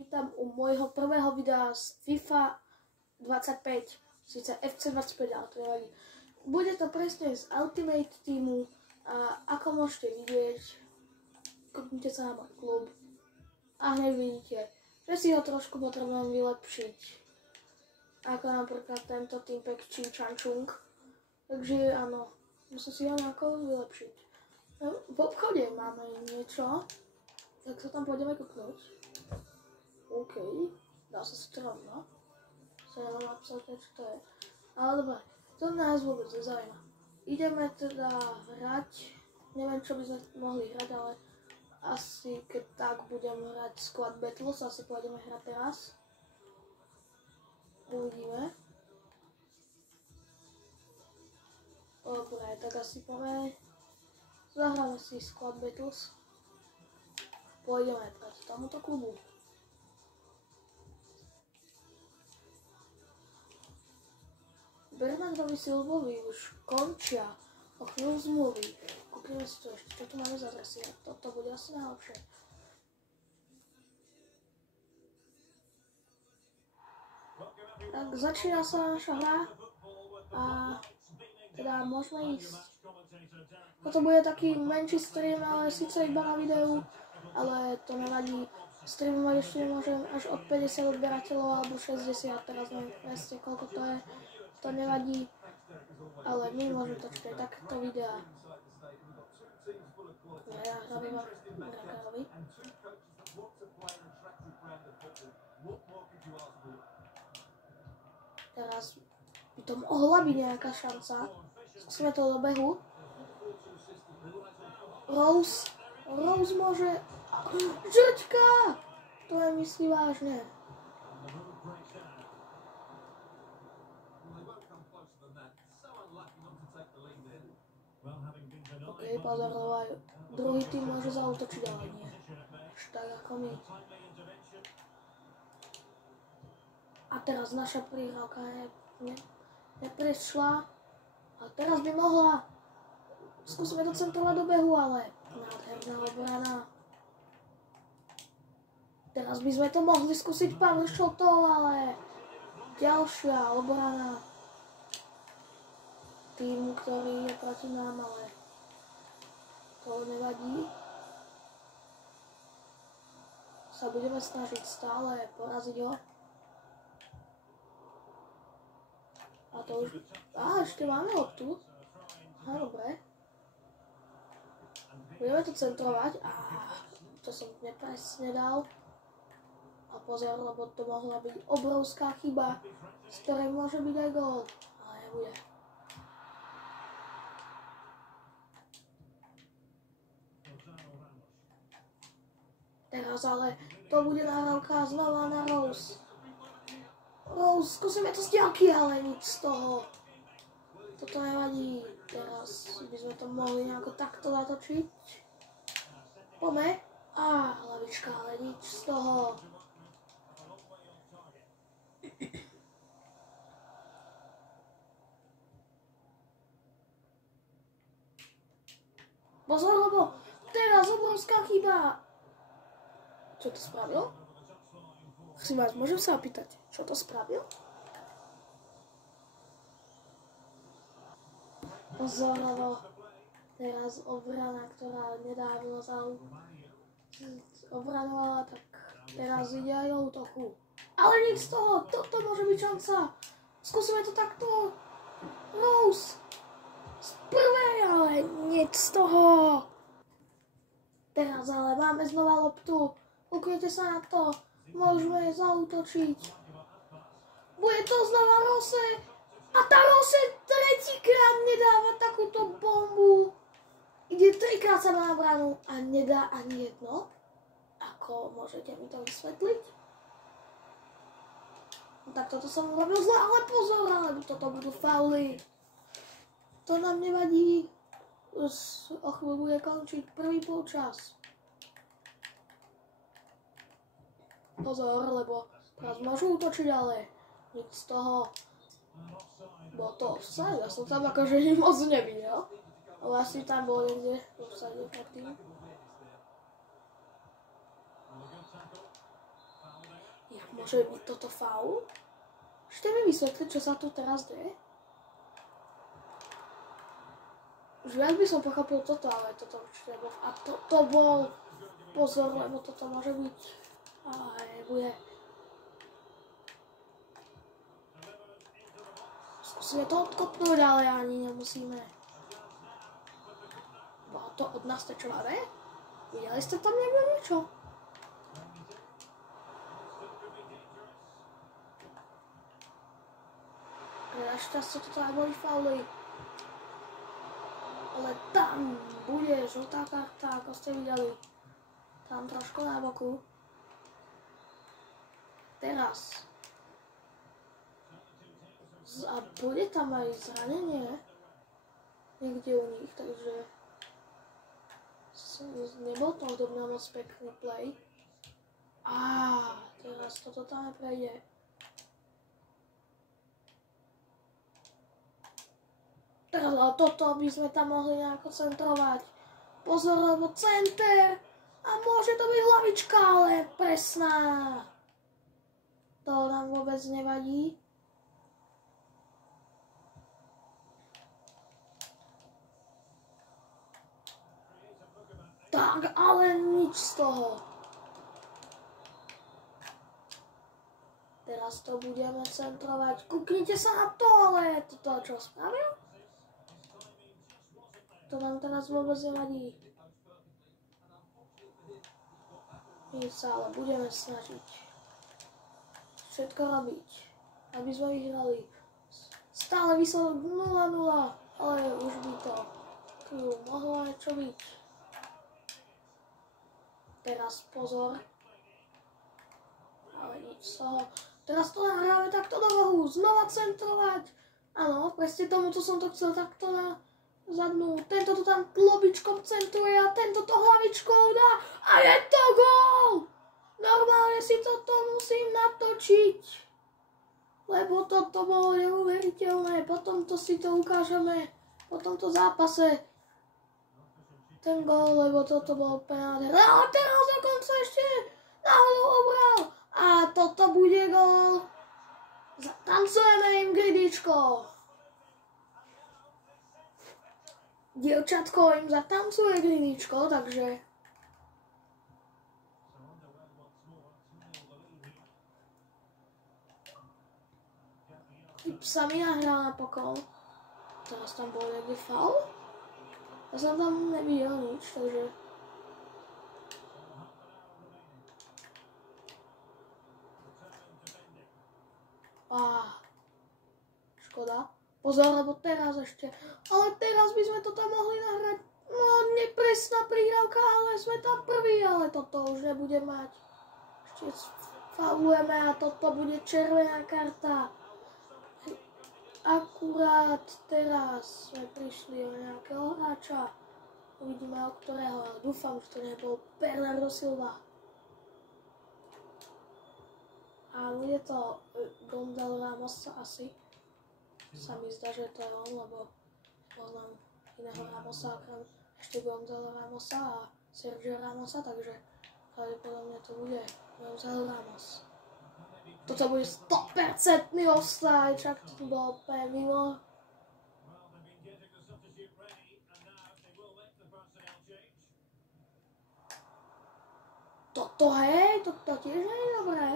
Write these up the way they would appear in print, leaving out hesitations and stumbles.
Vítam u môjho prvého videa z FIFA 25, síce FC25, ale to nevadí. Bude to presne z Ultimate Teamu a ako môžete vidieť, kliknite sa na môj klub a hneď vidíte, že si ho trošku potrebujem vylepšiť. Ako napríklad tento teampack Ching Chang Chung. Takže áno, musím si ho nejako vylepšiť. V obchode máme niečo, tak sa tam pôjdeme kúknúť. OK, dá sa si to rovno. Sa nemám absolútne, čo to je. Ale dobre, to nás vôbec nezaujíma. Ideme teda hrať, neviem čo by sme mohli hrať, ale asi keď tak budem hrať Squad Battles, asi pôjdeme hrať teraz. Uvidíme. Dobre, tak asi poďme. Zahráme si Squad Battles. Pôjdeme proti tomuto klubu. Bernardovi Silvovi už končia o chvíľu zmluvy. Kúpime si to ešte, čo tu máme za dresy. Toto bude asi najlepšie. Tak začína sa naša hra a teda môžeme ísť. Toto bude taký menší stream, ale síce iba na videu, ale to nevadí. Streamovať ešte nemôžem až od 50 odberateľov alebo 60, teraz neviem presne koľko to je. To nevadí, ale my môžeme točiť aj takéto videá. Ja hrabím Rakarovi. Teraz by to mohla byť nejaká šanca. Skúsime to do behu. Rose môže... Žrčka! To je myslí vážne. OK, pozor, aj druhý tým môže zaútočiť, ale nie. Až tak ako my. A teraz naša prihrávka neprešla. A teraz by mohla. Skúsime to centrovať do behu, ale nádherná obrana. Teraz by sme to mohli skúsiť pár shotov, ale ďalšia obrana týmu, ktorý je proti nám, ale to nevadí. Sa budeme snažiť stále poraziť ho. A to už... ešte máme loptu. Dobre. Budeme to centrovať. To som nepresne dal. A pozor, lebo to mohla byť obrovská chyba, z ktorej môže byť aj gól. Ale nebude. Teraz ale to bude nahrávka znova na Rose. Rose, skúsime to z diaľky, ale nič z toho. Toto nevadí. Teraz by sme to mohli nejako takto zatočiť. Poďme. Hlavička, ale nič z toho. Pozor, lebo teraz obrovská chyba. Čo to spravil? Si vás môžem sa opýtať, čo to spravil? Pozor, lebo teraz obrana, ktorá nedávno obranovala, tak teraz ide aj o útoku. Ale nič z toho, toto môže byť šanca. Skúsime to takto. Rose. Z prvej, ale nič z toho. Teraz ale máme znova loptu. Ukryjte sa na to. Môžeme zaútočiť. Bude to znova Rose. A tá Rose tretíkrát nedáva takúto bombu. Ide trikrát sa na bránu a nedá ani jedno. Ako môžete mi to vysvetliť? No tak toto som urobil zle, ale pozor, ale toto budú fauly. To nám nevadí. Už o chvíľu bude končiť prvý polčas. Pozor, lebo teraz môžu útočiť, ale nič z toho. Bolo to offside, ja som tam akože moc nevidel. Ale asi tam bol niekde offside predtým. čo je toto faul? Ešte mi vysvetliť, čo sa tu teraz deje? Už viac by som pochopil toto, ale toto určite nebol. A to bol pozor, lebo toto môže byť. Ale nebude. Skúsime to odkopnúť, ale ani nemusíme. Bolo to od nás tečované? Videli ste tam niekto niečo? Našťastie toto aj boli fauly. Ale tam bude žltá karta, ako ste videli. Tam trošku na boku. Teraz. A bude tam aj zranenie. Niekde u nich, takže nebol to odo mňa moc pekný play. Teraz toto tam neprejde. Teraz ale toto by sme tam mohli nejako centrovať. Pozor, lebo center. A môže to byť hlavička, ale presná. To nám vôbec nevadí. Tak, ale nič z toho. Teraz to budeme centrovať. Kúknite sa na to, ale toto čo spravil? To nám teraz vôbec nevadí. My sa ale budeme snažiť všetko robiť, aby sme vyhrali. Stále výsledok 0-0, ale už by to mohlo niečo byť. Teraz pozor. Ale nič z toho. Teraz to nahráme takto do rohu. Znova centrovať. Áno, presne tomu, čo som to chcel takto na zadnú. Tento to tam klobičkom centruje a tento to hlavičkou dá. A je to gól! Normálne si toto musím natočiť. Lebo toto bolo neuveriteľné. Potom to si to ukážeme po tomto zápase. Ten gól, lebo toto bol penálne. A teraz dokonca ešte náhodou obral. A toto bude gól. Zatancujeme im gridičko. Dievčatko im zatancuje gridičko, takže typ sa mi nahral napokon. Teraz tam bol niekde faul. Ja som tam nevidel nič, takže škoda. Pozor, lebo teraz ešte. Ale teraz by sme to tam mohli nahrať. No, nepresná prihrávka, ale sme tam prví, ale toto už nebude mať. Ešte faulujeme a toto bude červená karta. Akurát teraz sme prišli o nejakého hráča. Uvidíme o ktorého, ale dúfam, že to nebol Bernardo Silva. A bude to Gonzalo Ramos asi. Sa mi zdá, že to je on, lebo poznám iného Ramosa, okrem ešte Gonzalo Ramosa a Sergio Ramosa, takže pravdepodobne to bude Gonzalo Ramos. Toto bude 100% offside, však to bolo úplne mimo. Toto hej, toto tiež nie je dobré.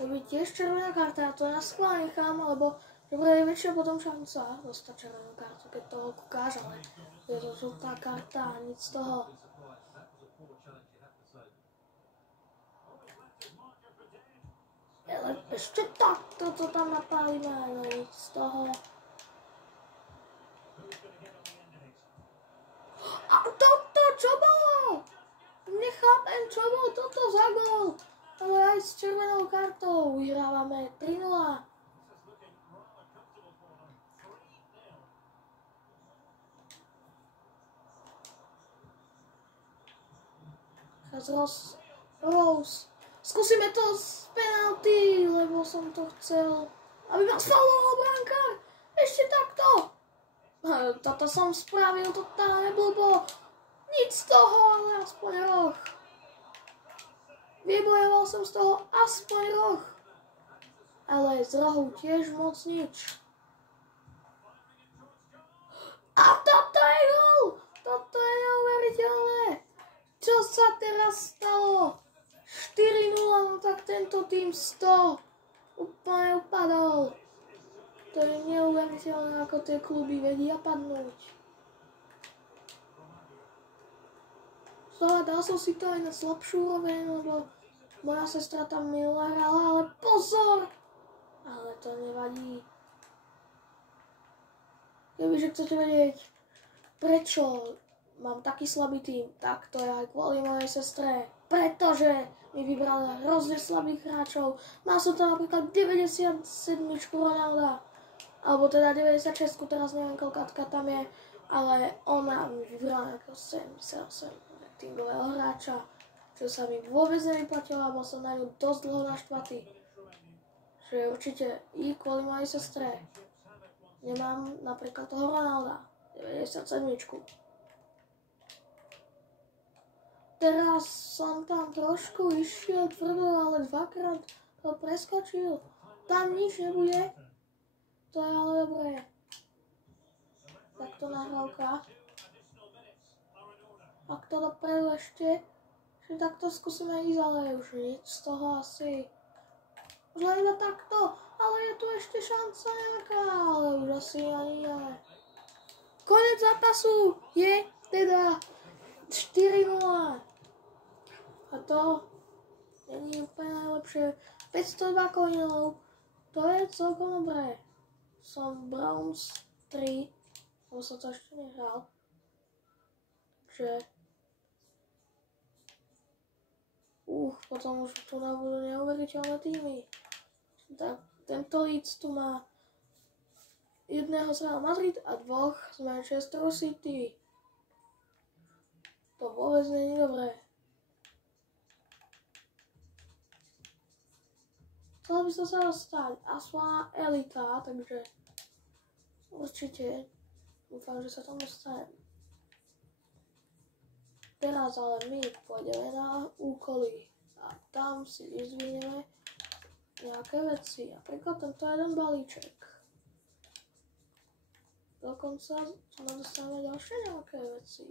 To by tiež červená karta, ja to na schvál nechám, lebo že bude väčšia potom šanca dostať červenú kartu, keď toho ukáže, ale je to žltá karta a nic z toho. Ale ešte takto to tam napálime, ale nic z toho. A toto čo bolo? Nechápem, čo bolo toto za gól. Ale aj s červenou kartou vyhrávame 3-0. Rose. Skúsime to z penalty, lebo som to chcel, aby ma sfauloval brankár. Ešte takto. Toto som spravil totálne blbo. Nic z toho, ale aspoň roh. Vybojoval som z toho aspoň roh. Ale z rohu tiež moc nič. A toto je gól! Toto je neuveriteľné! Čo sa teraz stalo? 4-0, no tak tento tým 100 úplne upadol. To je neuveriteľné, ako tie kluby vedia padnúť. Dal som si to aj na slabšiu úroveň, lebo moja sestra tam minule hrala, ale pozor! Ale to nevadí. Kebyže chcete vedieť, prečo mám taký slabý tým, tak to je aj kvôli mojej sestre. Pretože mi vybrala hrozne slabých hráčov. Mal som tam napríklad 97 Ronalda. Alebo teda 96, teraz neviem koľkátka tam je. Ale ona mi vybrala nejakého 78 ratingového hráča. Čo sa mi vôbec nevyplatilo, lebo som na ňu dosť dlho naštvatý. Že určite i kvôli mojej sestre. Nemám napríklad toho Ronalda. 97. Teraz som tam trošku išiel tvrdo, ale dvakrát to preskočil. Tam nič nebude. To je ale dobré. Takto nahrávka. Ak to dopredu ešte, že takto skúsime ísť, ale už nič z toho asi. Už len iba takto, ale je tu ešte šanca nejaká, ale už asi ani nie. Konec zápasu je teda 4-0. A to nie je úplne najlepšie. 502 coinov, to je celkom dobré. Som bronze 3, lebo som to ešte nehral. Takže potom už tu budú neuveriteľné týmy. Tak, tento Leeds tu má jedného z Real Madrid a dvoch z Manchester City. To vôbec nie je dobré. Chcel by som sa dostať aspoň elita, takže určite dúfam, že sa tam dostanem. Teraz ale my pôjdeme na úkoly a tam si vyzvinieme nejaké veci. Napríklad tento jeden balíček. Dokonca dostaneme ďalšie nejaké veci.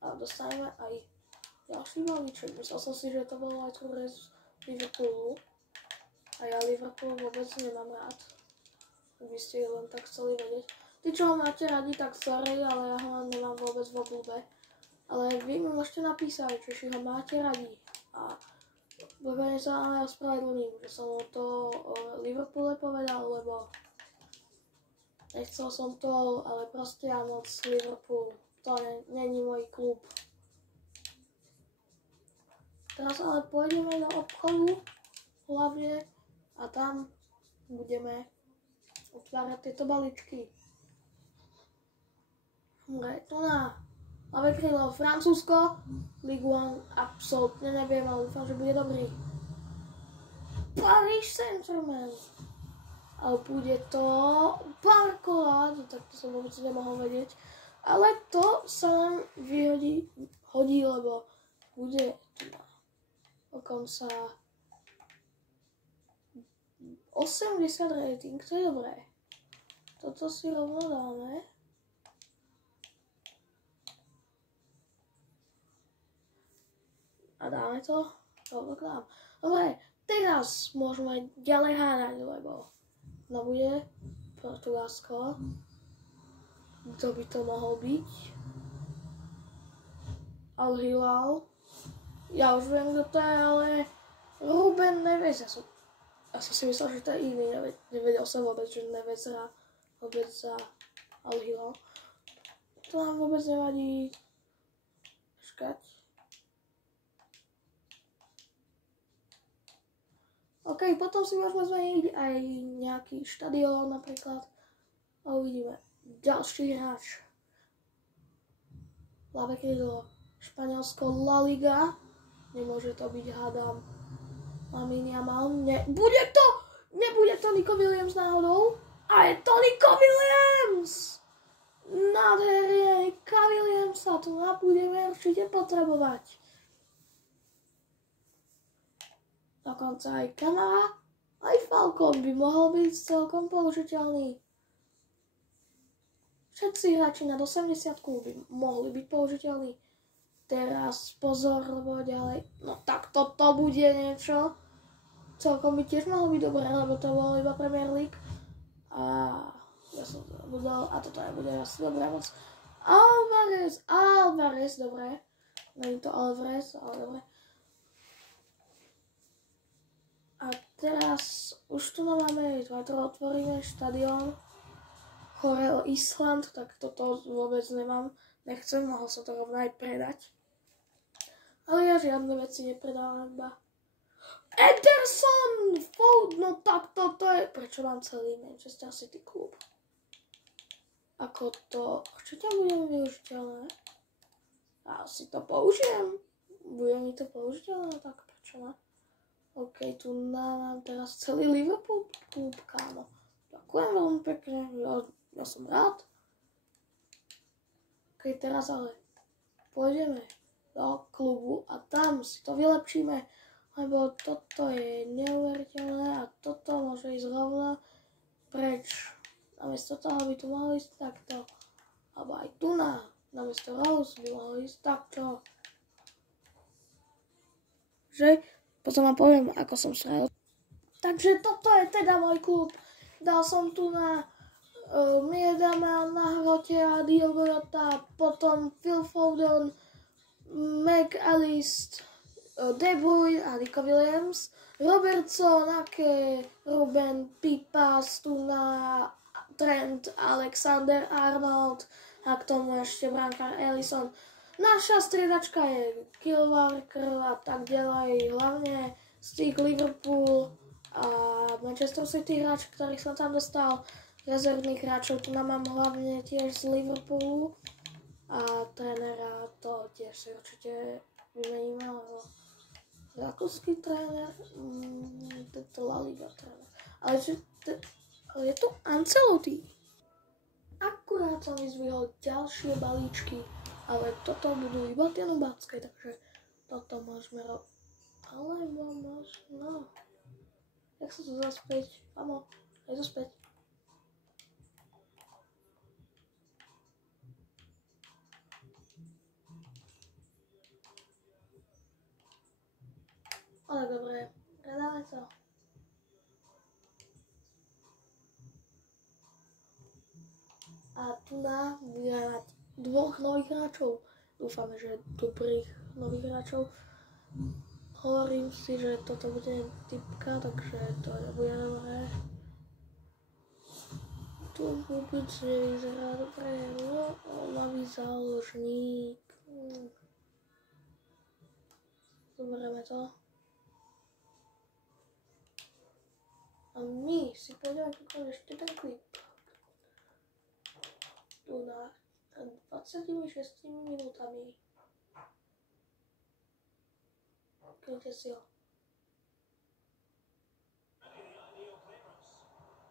A dostaneme aj ďalší balíček. Myslel som si, že to bolo aj skôr z Liverpoolu. A ja Liverpool vôbec nemám rád. By ste len tak chceli vedieť. Tí, čo ho máte radi, tak sorry, ale ja ho nemám vôbec v obľúbe. Ale vy mi môžete napísať, či ho máte radi. A úplne sa ale ospravedlním, že som to o Liverpoole povedal, lebo nechcel som to, ale proste ja moc Liverpool. To není môj klub. Teraz ale pôjdeme do obchodu hlavne a tam budeme otvárať tieto balíčky. Dobre, tu na ľavé krídlo Francúzsko, Ligue 1 absolútne neviem, ale dúfam, že bude dobrý. Paris Saint-Germain. Ale bude to Barcola, tak to som vôbec nemohol vedieť. Ale to sa nám hodí, lebo bude tu na dokonca 80 rating, to je dobré. Toto si rovno dáme. A dáme to? Dobre, teraz môžeme ďalej hádať, lebo no bude Portugalsko. Kto by to mohol byť? Al Hilal. Ja už viem, kto to je, ale Ruben Neves. Ja som si myslel, že to je iný. Nevedel som vôbec, že Neves hrá vôbec za Al Hilal. To nám vôbec nevadí. Škať. OK, potom si môžeme zmeniť aj nejaký štadión napríklad. A uvidíme. Ďalší hráč. Ľavé krídlo. Španielsko La Liga. Nemôže to byť, hádam. Lamine Yamal. Nebude to Nico Williams náhodou. A je to Nico Williams! Nádherné, Nico Williamsa tu budeme určite potrebovať. Dokonca aj Kanada, aj Falcon by mohol byť celkom použiteľný. Všetci hráči nad 80 by mohli byť použiteľní. Teraz pozor, lebo ďalej, no tak toto bude niečo. Celkom by tiež mohlo byť dobré, lebo to bolo iba Premier League. A ja som to zabudol, a toto nebude asi dobré moc. Alvarez, dobre. Není to Alvarez, ale dobre. A teraz už tu máme, otvoríme štadión. Chorel Island, tak toto vôbec nemám. Nechcem, mohol sa to rovno aj predať. Ale ja žiadne veci nepredávam, iba Ederson! Food, no tak toto je... Prečo mám celý Manchester City klub? Ako to... Určite budem využiteľné. Asi to použijem. Bude mi to použiteľné, tak prečo ne? OK, tu mám teraz celý Liverpool klub, kámo. Ďakujem veľmi pekne, ja som rád. OK, teraz ale pôjdeme do klubu a tam si to vylepšíme, lebo toto je neuveriteľné a toto môže ísť rovno preč. Namiesto toho by tu mohlo ísť takto, alebo aj tu namiesto Rose by mohlo ísť takto. Že? Potom vám poviem, ako som sa... Takže toto je teda môj klub. Dal som tu na Miedama na hrote a Diogo Jota, potom Phil Foden, McAllister, De Bruyne a Nico Williams, Robertson, Ake, Ruben, Pipas, Tuna, Trent, Alexander Arnold a k tomu ešte brankár Ellison. Naša striedačka je Kyle Walker a tak ďalej, hlavne z tých Liverpool a Manchester City hráč, ktorých som tam dostal. Rezervných hráčov tu mám hlavne tiež z Liverpoolu a trénera to tiež si určite vymeníme, lebo rakúsky tréner, tento La Liga tréner. Ale je tu Ancelotti. Akurát som vyzvihol ďalšie balíčky, ale toto budú iba tie nubácké, takže toto môžeme robiť. Alebo možno... Jak sa to dá späť? Amo, je to späť. Ale dobre, predáme to. A tu budeme mať dvoch nových hráčov. Dúfame, že dobrých nových hráčov. Hovorím si, že toto bude typka, takže to nebude dobré. Tu vôbec nevyzerá dobre, no, nový záložník. Zoberieme to. A my si pôjdeme kúkať ešte ten klip. Tu na 26 minútami. Kliknite si ho.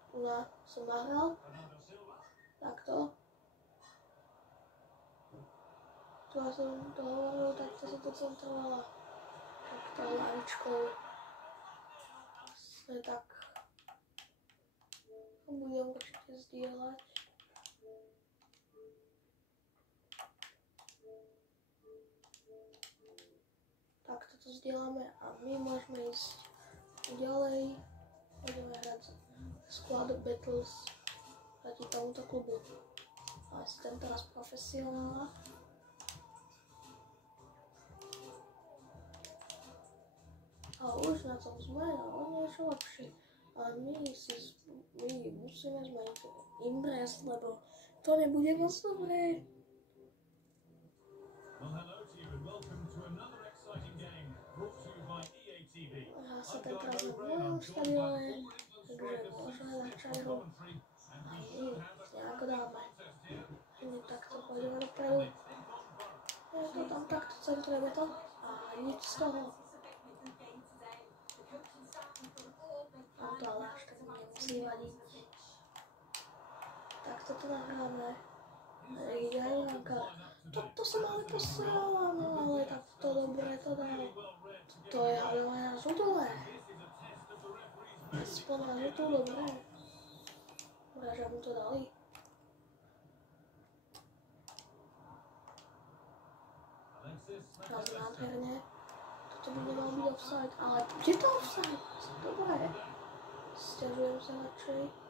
Tu som nahral. Takto. Tu som to hovoril, takto som to centrovala. Takto lavičkou. Vlastne tak. Budem určite zdieľať. Tak toto zdieľame a my môžeme ísť ďalej. Budeme hrať Squad Battles proti tomuto klubu. A si tam teraz profesionála. A už na tom sme, ale niečo lepšie. Ale my musíme zmeniť impress, lebo to nebude moc dobré. Hrá sa tentoraz na novom štadióne, takže môžeme začať ho. A my nejako dáme. My takto pôjdeme dopredu. Je to tam takto, centrujeme to a nič z toho. Mám to ale až tak nemusí vadiť. Tak toto nahráme. Toto som ale posielala, no ale takto dobre to dal. To je ale moja žudole. Spodná žltú, dobre. Mraža mu to dali. Raz nádherne. Toto by nemal byť offside, ale je to offside? Dobre. Sťažujem sa radšej.